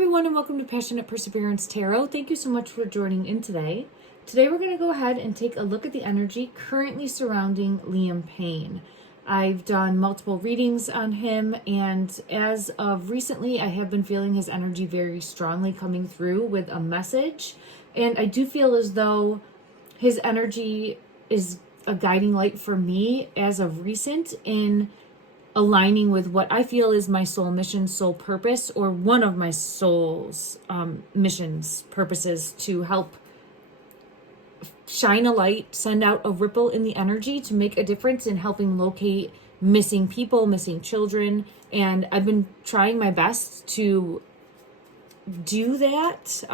everyone, and welcome to Passionate Perseverance Tarot. Thank you so much for joining in today. Today we're going to go ahead and take a look at the energy currently surrounding Liam Payne. I've done multiple readings on him, and as of recently, I have been feeling his energy very strongly coming through with a message. And I do feel as though his energy is a guiding light for me as of recent in aligning with what I feel is my soul mission, soul purpose, or one of my soul's missions, purposes, to help shine a light, send out a ripple in the energy to make a difference in helping locate missing people, missing children. And I've been trying my best to do that,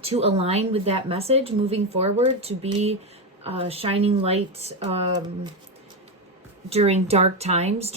to align with that message moving forward, to be a shining light during dark times,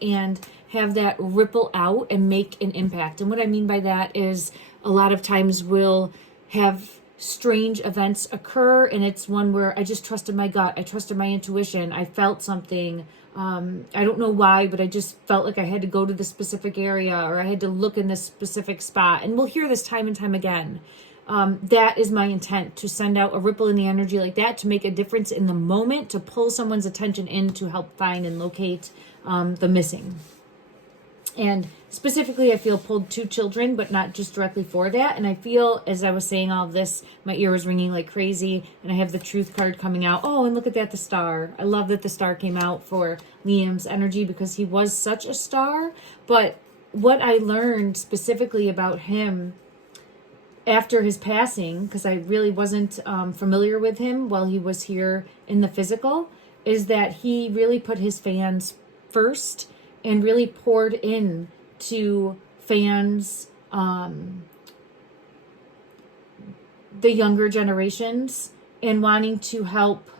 and have that ripple out and make an impact. And what I mean by that is a lot of times we'll have strange events occur, and it's one where I just trusted my gut, I trusted my intuition, I felt something. I don't know why, but I just felt like I had to go to this specific area, or I had to look in this specific spot. And we'll hear this time and time again. That is my intent, to send out a ripple in the energy like that, to make a difference in the moment, to pull someone's attention in to help find and locate the missing. And specifically, I feel pulled to children, but not just directly for that. And I feel, as I was saying all of this, my ear was ringing like crazy, and I have the truth card coming out. Oh, and look at that, the star. I love that the star came out for Liam's energy, because he was such a star. But what I learned specifically about him after his passing, because I really wasn't familiar with him while he was here in the physical, is that he really put his fans first and really poured in to fans, the younger generations, and wanting to help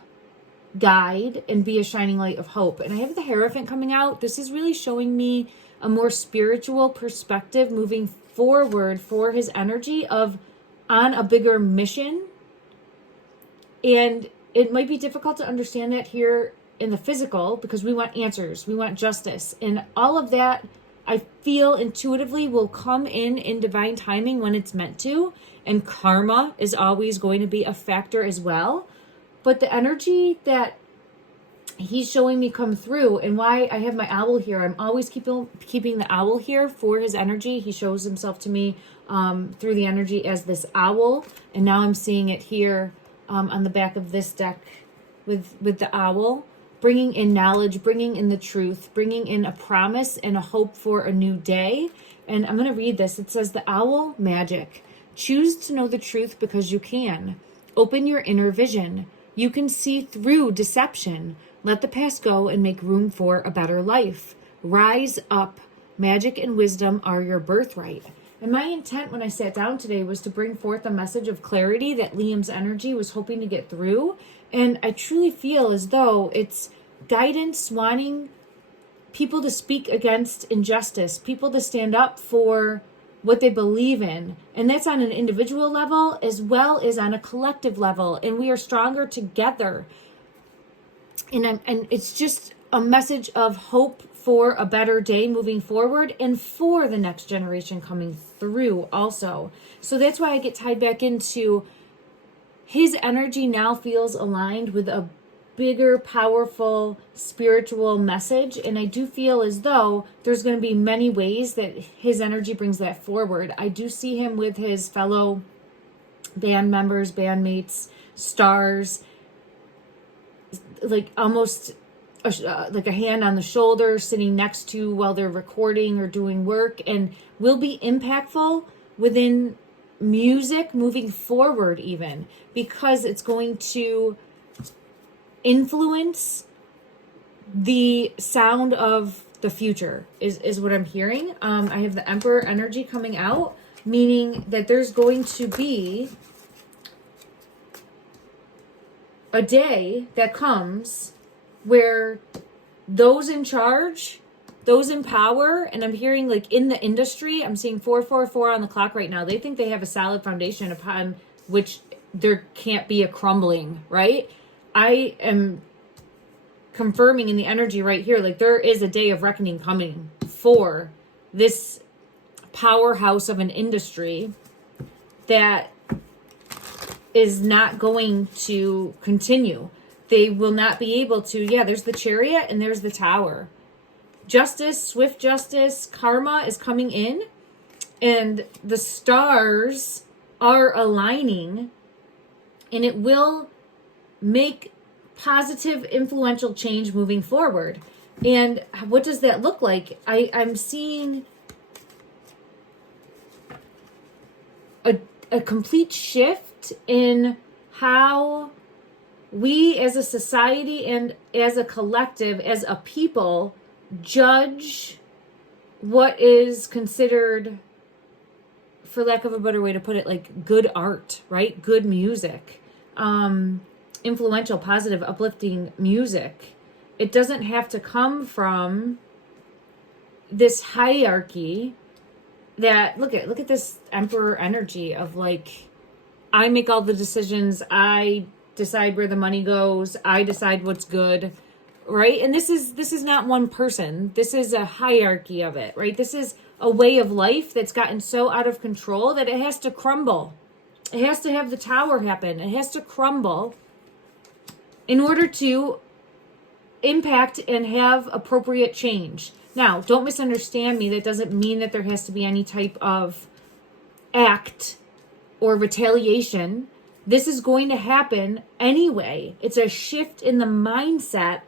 guide and be a shining light of hope. And I have the Hierophant coming out. This is really showing me a more spiritual perspective moving forward for his energy of on a bigger mission. And it might be difficult to understand that here in the physical, because we want answers, we want justice, and all of that I feel intuitively will come in divine timing when it's meant to. And karma is always going to be a factor as well. But the energy that he's showing me come through, and why I have my owl here, I'm always keeping the owl here for his energy. He shows himself to me through the energy as this owl, and now I'm seeing it here on the back of this deck with the owl, bringing in knowledge, bringing in the truth, bringing in a promise and a hope for a new day. And I'm going to read this. It says, the owl magic. Choose to know the truth because you can. Open your inner vision. You can see through deception. Let the past go and make room for a better life. Rise up. Magic and wisdom are your birthright. And my intent when I sat down today was to bring forth a message of clarity that Liam's energy was hoping to get through. And I truly feel as though it's guidance, wanting people to speak against injustice, people to stand up for what they believe in. And that's on an individual level as well as on a collective level. And we are stronger together. And it's just a message of hope for a better day moving forward, and for the next generation coming through also. So that's why I get tied back into his energy now feels aligned with a bigger, powerful, spiritual message. And I do feel as though there's going to be many ways that his energy brings that forward. I do see him with his fellow band members, bandmates, stars, like almost like a hand on the shoulder, sitting next to while they're recording or doing work, and will be impactful within music moving forward, even because it's going to influence the sound of the future is what I'm hearing. I have the Emperor energy coming out, meaning that there's going to be a day that comes where those in charge, those in power, and I'm hearing like in the industry, I'm seeing 444 on the clock right now. They think they have a solid foundation upon which there can't be a crumbling, right? I am confirming in the energy right here, like there is a day of reckoning coming for this powerhouse of an industry that is not going to continue. They will not be able to. Yeah, there's the Chariot and there's the Tower. Justice, swift justice, karma is coming in, and the stars are aligning, and it will make positive, influential change moving forward. And what does that look like? I'm seeing a complete shift in how we as a society and as a collective, as a people, judge what is considered, for lack of a better way to put it, like good art, right? Good music, influential, positive, uplifting music. It doesn't have to come from this hierarchy that, look at this emperor energy of like, I make all the decisions, I decide where the money goes, I decide what's good, right? And this is not one person. This is a hierarchy of it, right? This is a way of life that's gotten so out of control that it has to crumble. It has to have the tower happen. It has to crumble in order to impact and have appropriate change. Now, don't misunderstand me. That doesn't mean that there has to be any type of act or retaliation. This is going to happen anyway. It's a shift in the mindset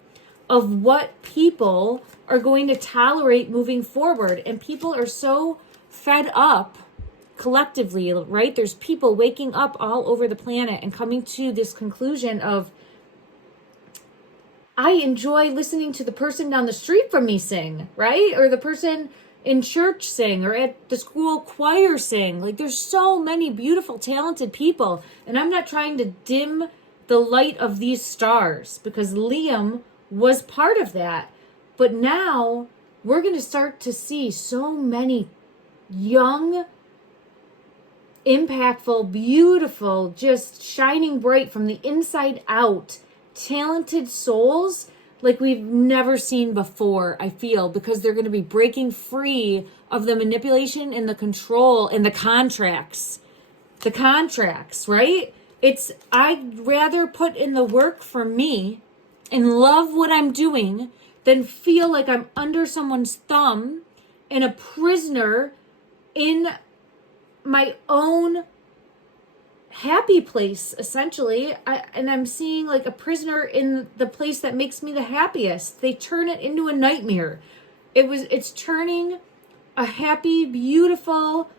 of what people are going to tolerate moving forward. And people are so fed up collectively, right? There's people waking up all over the planet and coming to this conclusion of, I enjoy listening to the person down the street from me sing, right? Or the person in church sing, or at the school choir sing. Like, there's so many beautiful, talented people. And I'm not trying to dim the light of these stars, because Liam was part of that. But now we're going to start to see so many young, impactful, beautiful, just shining bright from the inside out, talented souls like we've never seen before, I feel, because they're going to be breaking free of the manipulation and the control and the contracts. The contracts, right? I'd rather put in the work for me and love what I'm doing than feel like I'm under someone's thumb and a prisoner in my own happy place, essentially. And I'm seeing like a prisoner in the place that makes me the happiest. They turn it into a nightmare. It's turning a happy, beautiful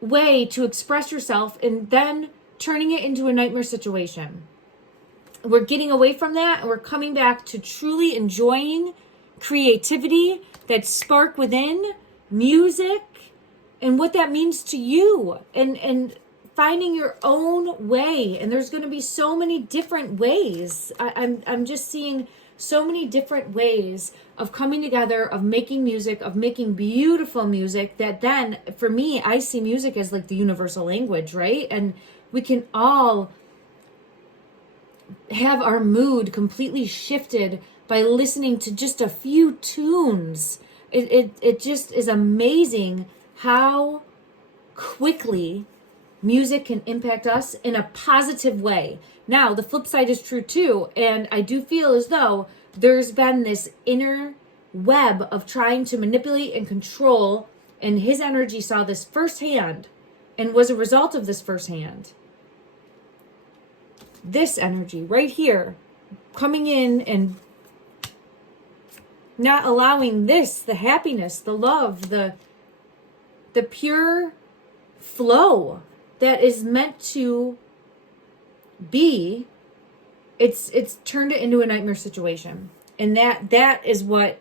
way to express yourself and then turning it into a nightmare situation. We're getting away from that, and we're coming back to truly enjoying creativity, that spark within, music, and what that means to you, and finding your own way. And there's going to be so many different ways. I'm just seeing so many different ways of coming together, of making music, of making beautiful music, that then, for me, I see music as like the universal language, right? And we can all have our mood completely shifted by listening to just a few tunes. It just is amazing how quickly music can impact us in a positive way. Now, the flip side is true too, and I do feel as though there's been this inner web of trying to manipulate and control, and his energy saw this firsthand and was a result of this firsthand. This energy right here coming in and not allowing this, the happiness, the love, the pure flow that is meant to be, it's turned it into a nightmare situation. And that is what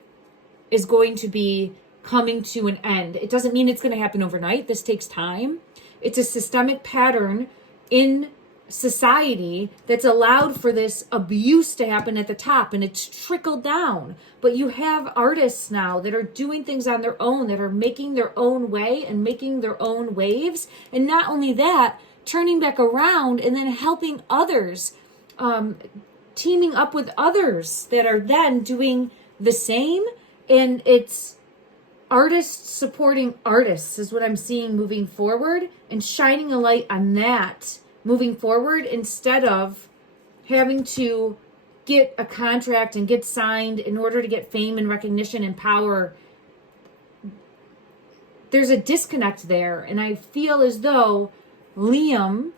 is going to be coming to an end. It doesn't mean it's going to happen overnight. This takes time. It's a systemic pattern in society that's allowed for this abuse to happen at the top, and it's trickled down. But you have artists now that are doing things on their own, that are making their own way and making their own waves. And not only that, turning back around and then helping others, teaming up with others that are then doing the same. And it's artists supporting artists is what I'm seeing moving forward, and shining a light on that moving forward instead of having to get a contract and get signed in order to get fame and recognition and power. There's a disconnect there, and I feel as though Liam,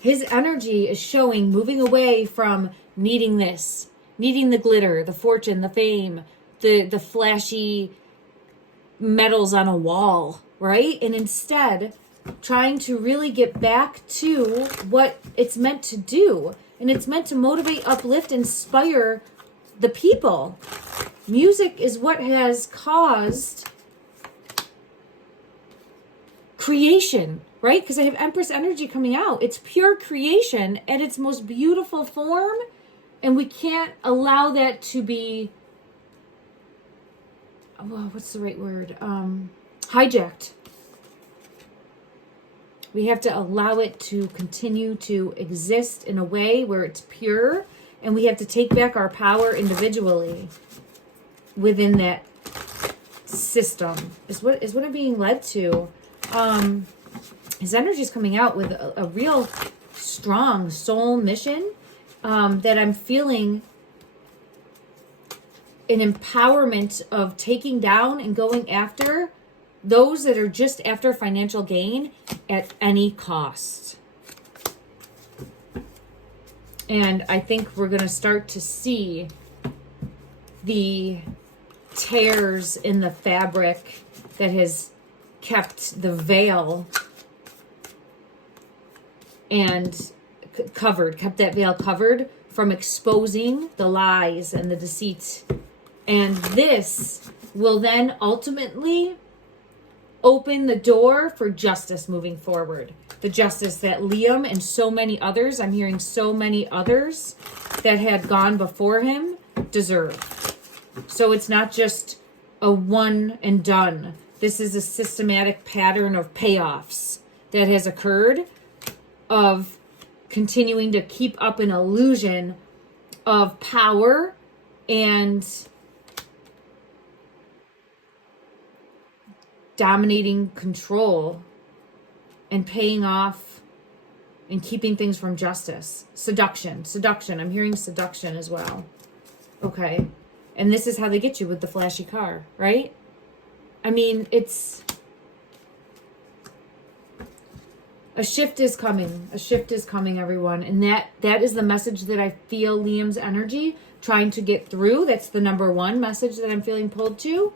his energy is showing moving away from needing this, needing the glitter, the fortune, the fame, the flashy medals on a wall, right? And instead trying to really get back to what it's meant to do. And it's meant to motivate, uplift, inspire the people. Music is what has caused creation, right? Because I have Empress energy coming out. It's pure creation at its most beautiful form. And we can't allow that to be, what's the right word? Hijacked. We have to allow it to continue to exist in a way where it's pure, and we have to take back our power individually within that system. Is what I'm being led to. His energy is coming out with a real strong soul mission that I'm feeling an empowerment of taking down and going after those that are just after financial gain at any cost. And I think we're going to start to see the tears in the fabric that has kept the veil and kept that veil covered from exposing the lies and the deceit. And this will then ultimately open the door for justice moving forward. The justice that Liam and so many others, I'm hearing so many others that had gone before him, deserve. So it's not just a one and done. This is a systematic pattern of payoffs that has occurred, of continuing to keep up an illusion of power and dominating control and paying off and keeping things from justice. Seduction. I'm hearing seduction as well. Okay. And this is how they get you with the flashy car, right? I mean, it's a shift is coming. A shift is coming, everyone. And that is the message that I feel Liam's energy trying to get through. That's the number one message that I'm feeling pulled to.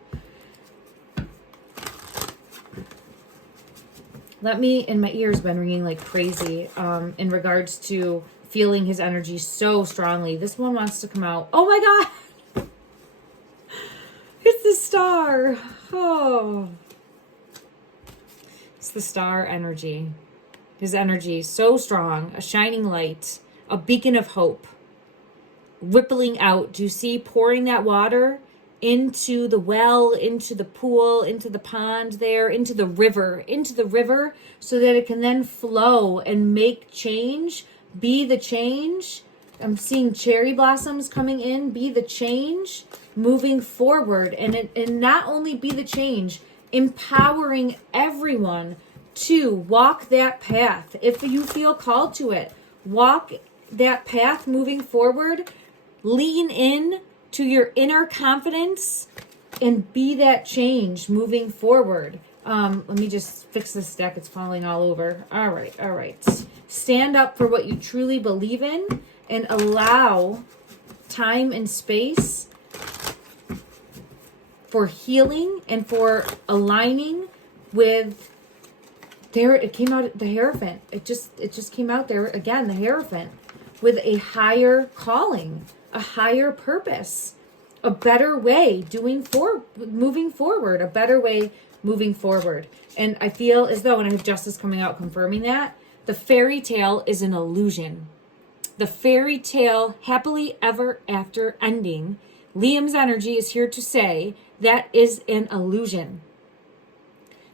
And my ears been ringing like crazy in regards to feeling his energy so strongly. This one wants to come out. Oh my God. It's the star. Oh. It's the star energy. His energy so strong. A shining light. A beacon of hope. Rippling out. Do you see pouring that water into the well, into the pool, into the pond there, into the river, so that it can then flow and make change, be the change. I'm seeing cherry blossoms coming in, be the change, moving forward, and not only be the change, empowering everyone to walk that path. If you feel called to it, walk that path moving forward, lean in to your inner confidence and be that change moving forward. Let me just fix this deck. It's falling all over. All right. Stand up for what you truly believe in and allow time and space for healing and for aligning with it came out the Hierophant. It just came out there again, the Hierophant, with a higher calling, a higher purpose, a better way moving forward, a better way moving forward. And I feel as though, and I have justice coming out confirming that, the fairy tale is an illusion. The fairy tale happily ever after ending, Liam's energy is here to say that is an illusion.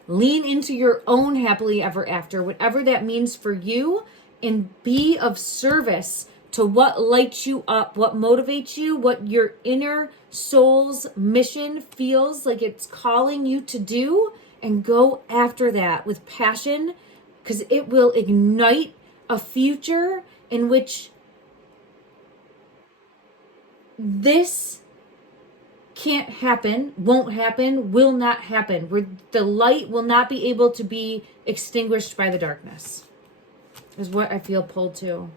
Lean into your own happily ever after, whatever that means for you, and be of service to what lights you up, what motivates you, what your inner soul's mission feels like it's calling you to do, and go after that with passion, because it will ignite a future in which this can't happen, won't happen, will not happen, where the light will not be able to be extinguished by the darkness, is what I feel pulled to.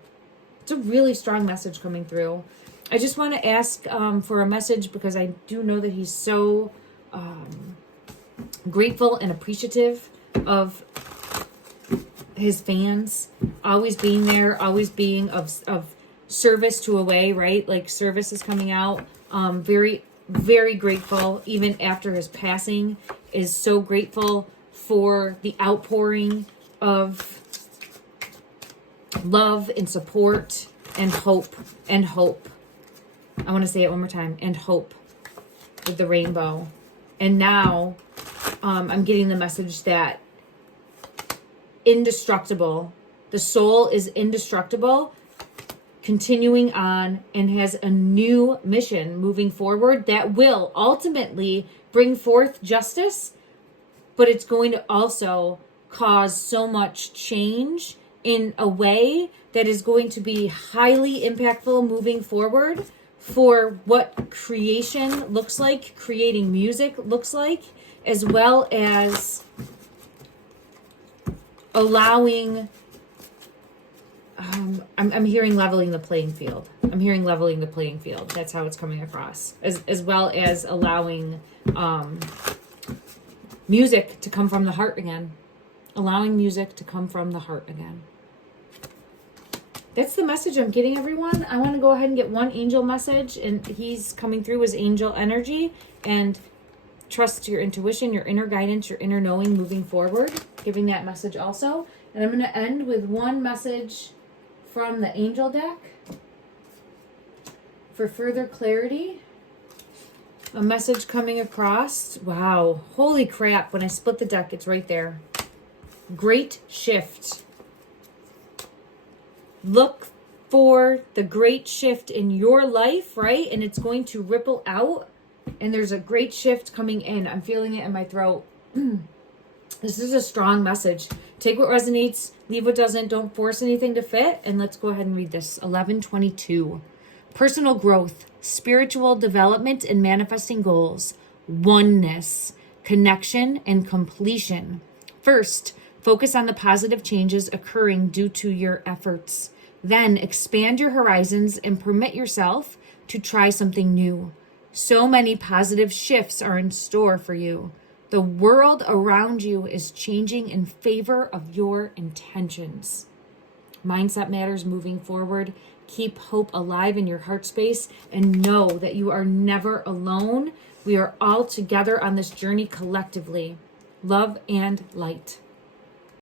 It's a really strong message coming through. I just want to ask for a message, because I do know that he's so grateful and appreciative of his fans, always being there, always being of service to a way, right? Like service is coming out. Very, very grateful, even after his passing, is so grateful for the outpouring of love and support and hope and hope. I want to say it one more time, and hope, with the rainbow. And now I'm getting the message that indestructible, the soul is indestructible, continuing on, and has a new mission moving forward that will ultimately bring forth justice, but it's going to also cause so much change in a way that is going to be highly impactful moving forward for what creation looks like, creating music looks like, as well as allowing, I'm hearing leveling the playing field. I'm hearing leveling the playing field. That's how it's coming across. As well as allowing music to come from the heart again. Allowing music to come from the heart again. That's the message I'm getting, everyone. I want to go ahead and get one angel message, and he's coming through as angel energy. And trust your intuition, your inner guidance, your inner knowing moving forward, giving that message also. And I'm going to end with one message from the angel deck for further clarity. A message coming across. Wow. Holy crap. When I split the deck, it's right there. Great shift. Look for the great shift in your life, right? And it's going to ripple out. And there's a great shift coming in. I'm feeling it in my throat. This is a strong message. Take what resonates, leave what doesn't. Don't force anything to fit. And let's go ahead and read this. 1122. Personal growth, spiritual development and manifesting goals, oneness, connection, and completion. First, focus on the positive changes occurring due to your efforts. Then expand your horizons and permit yourself to try something new. So many positive shifts are in store for you. The world around you is changing in favor of your intentions. Mindset matters moving forward. Keep hope alive in your heart space and know that you are never alone. We are all together on this journey collectively. Love and light.